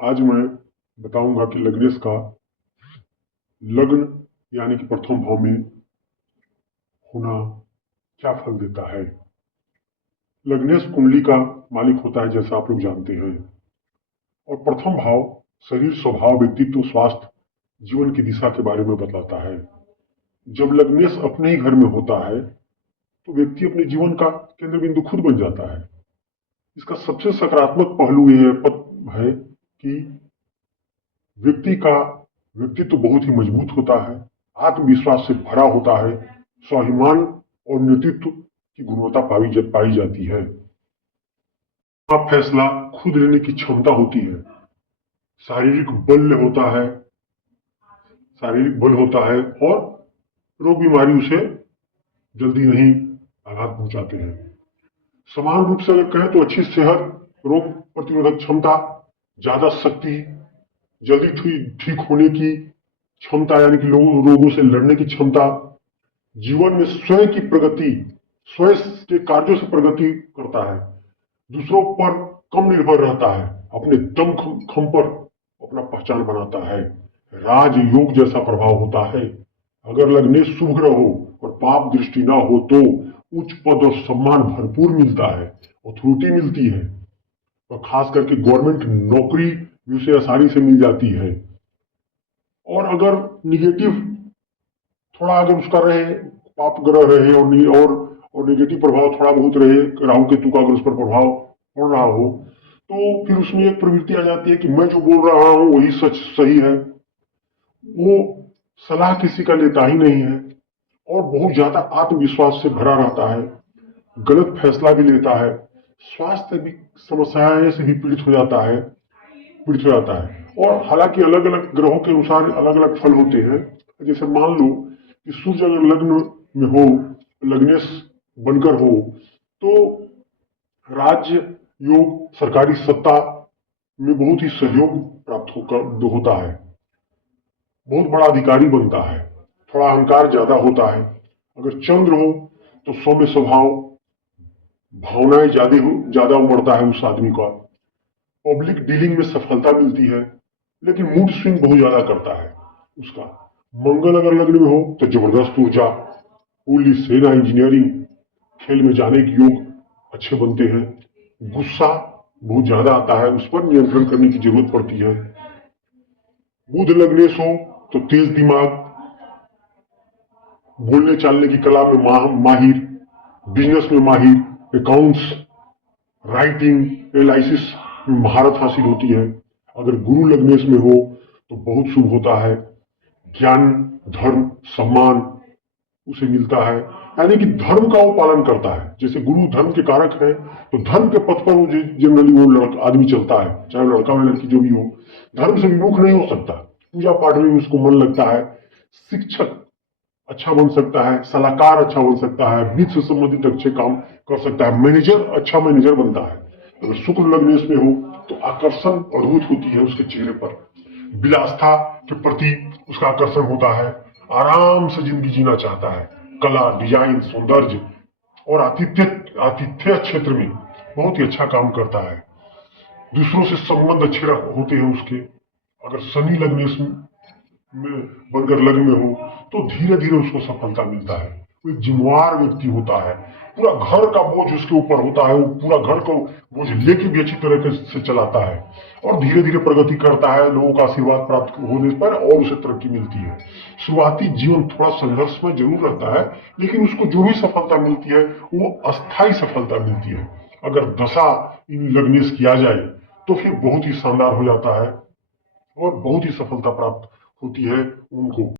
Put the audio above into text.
आज मैं बताऊंगा कि लग्नेश का लग्न यानी कि प्रथम भाव में होना क्या फल देता है। लग्नेश कुंडली का मालिक होता है, जैसा आप लोग जानते हैं। और प्रथम भाव शरीर, स्वभाव, व्यक्तित्व, स्वास्थ्य, जीवन की दिशा के बारे में बतलाता है। जब लग्नेश अपने ही घर में होता है तो व्यक्ति अपने जीवन का केंद्र बिंदु खुद बन जाता है। इसका सबसे सकारात्मक पहलू यह है कि व्यक्ति का व्यक्तित्व बहुत ही मजबूत होता है, आत्मविश्वास से भरा होता है, स्वाभिमान और नेतृत्व की गुणवत्ता पाई जाती है। फैसला खुद लेने की क्षमता होती है, शारीरिक बल होता है और रोग बीमारी उसे जल्दी नहीं आघात पहुंचाते हैं। समान रूप से अगर कहें तो अच्छी सेहत, रोग प्रतिरोधक क्षमता, ज्यादा शक्ति, जल्दी ठीक होने की क्षमता यानी कि रोगों से लड़ने की क्षमता, जीवन में स्वयं की प्रगति, स्वयं के कार्यों से प्रगति करता है, दूसरों पर कम निर्भर रहता है, अपने दम खम पर अपना पहचान बनाता है, राजयोग जैसा प्रभाव होता है। अगर लग्नेश शुभ ग्रह हो और पाप दृष्टि ना हो तो उच्च पद और सम्मान भरपूर मिलता है, अथॉरिटी मिलती है और खास करके गवर्नमेंट नौकरी भी उसे आसानी से मिल जाती है। और अगर निगेटिव थोड़ा अगर उसका रहे, पाप ग्रह रहे और निगेटिव प्रभाव थोड़ा बहुत रहे, राहु केतु का अगर उस पर प्रभाव पड़ रहा हो तो फिर उसमें एक प्रवृत्ति आ जाती है कि मैं जो बोल रहा हूं वही सही है। वो सलाह किसी का लेता ही नहीं है और बहुत ज्यादा आत्मविश्वास से भरा रहता है, गलत फैसला भी लेता है, स्वास्थ्य भी समस्याएं से भी पीड़ित हो जाता है। और हालांकि अलग अलग ग्रहों के अनुसार अलग अलग फल होते हैं। जैसे मान लो कि सूर्य अगर लग्न में हो, लग्नेश बनकर हो, तो राज्य योग, सरकारी सत्ता में बहुत ही सहयोग प्राप्त होता है, बहुत बड़ा अधिकारी बनता है, थोड़ा अहंकार ज्यादा होता है। अगर चंद्र हो तो सौम्य स्वभाव, भावनाएं ज्यादा उमड़ता है उस आदमी का, पब्लिक डीलिंग में सफलता मिलती है, लेकिन मूड स्विंग बहुत ज्यादा करता है उसका। मंगल अगर लग्न में हो तो जबरदस्त ऊर्जा, पुलिस, सेना, इंजीनियरिंग, खेल में जाने के योग अच्छे बनते हैं, गुस्सा बहुत ज्यादा आता है, उस पर नियंत्रण करने की जरूरत पड़ती है। बुध लग्नेश हो तो तेज दिमाग, बोलने चालने की कला में माहिर, बिजनेस में माहिर, अकाउंट्स, राइटिंग, एनालिसिस में महारत हासिल होती है। अगर गुरु लग्नेश में हो तो बहुत शुभ होता है, ज्ञान, धर्म, सम्मान उसे मिलता है, यानी कि धर्म का वो पालन करता है। जैसे गुरु धर्म के कारक है तो धर्म के पथ पर जनरली वो आदमी चलता है, चाहे लड़का हो लड़की जो भी हो, धर्म से विमुख नहीं हो सकता। पूजा पाठ में उसको मन लगता है, शिक्षक अच्छा बन सकता है, सलाहकार अच्छा बन सकता है, वित्त से संबंधित अच्छे काम कर सकता है, अच्छा मैनेजर बनता है। अगर शुक्र लग्नेश में हो तो आकर्षण अद्भुत होती है उसके चेहरे पर, विलासता के प्रति उसका आकर्षण होता है, आराम से जिंदगी जीना चाहता है, कला, डिजाइन, सौंदर्य और आतिथ्य क्षेत्र में बहुत ही अच्छा काम करता है, दूसरों से संबंध अच्छे होते हैं उसके। अगर शनि लग्नेश में बनकर लग्न में हो तो धीरे धीरे उसको सफलता मिलता है। वो एक जिम्मेवार व्यक्ति होता है, पूरा घर का बोझ उसके ऊपर होता है, वो पूरा घर को बोझ लेके भी अच्छी तरह से चलाता है और धीरे धीरे प्रगति करता है, लोगों का आशीर्वाद प्राप्त होने पर और उसे तरक्की मिलती है। शुरुआती जीवन थोड़ा संघर्ष में जरूर रहता है, लेकिन उसको जो भी सफलता मिलती है वो अस्थायी सफलता मिलती है। अगर दशा इन लग्नेश किया जाए तो फिर बहुत ही शानदार हो जाता है और बहुत ही सफलता प्राप्त होती है उनको।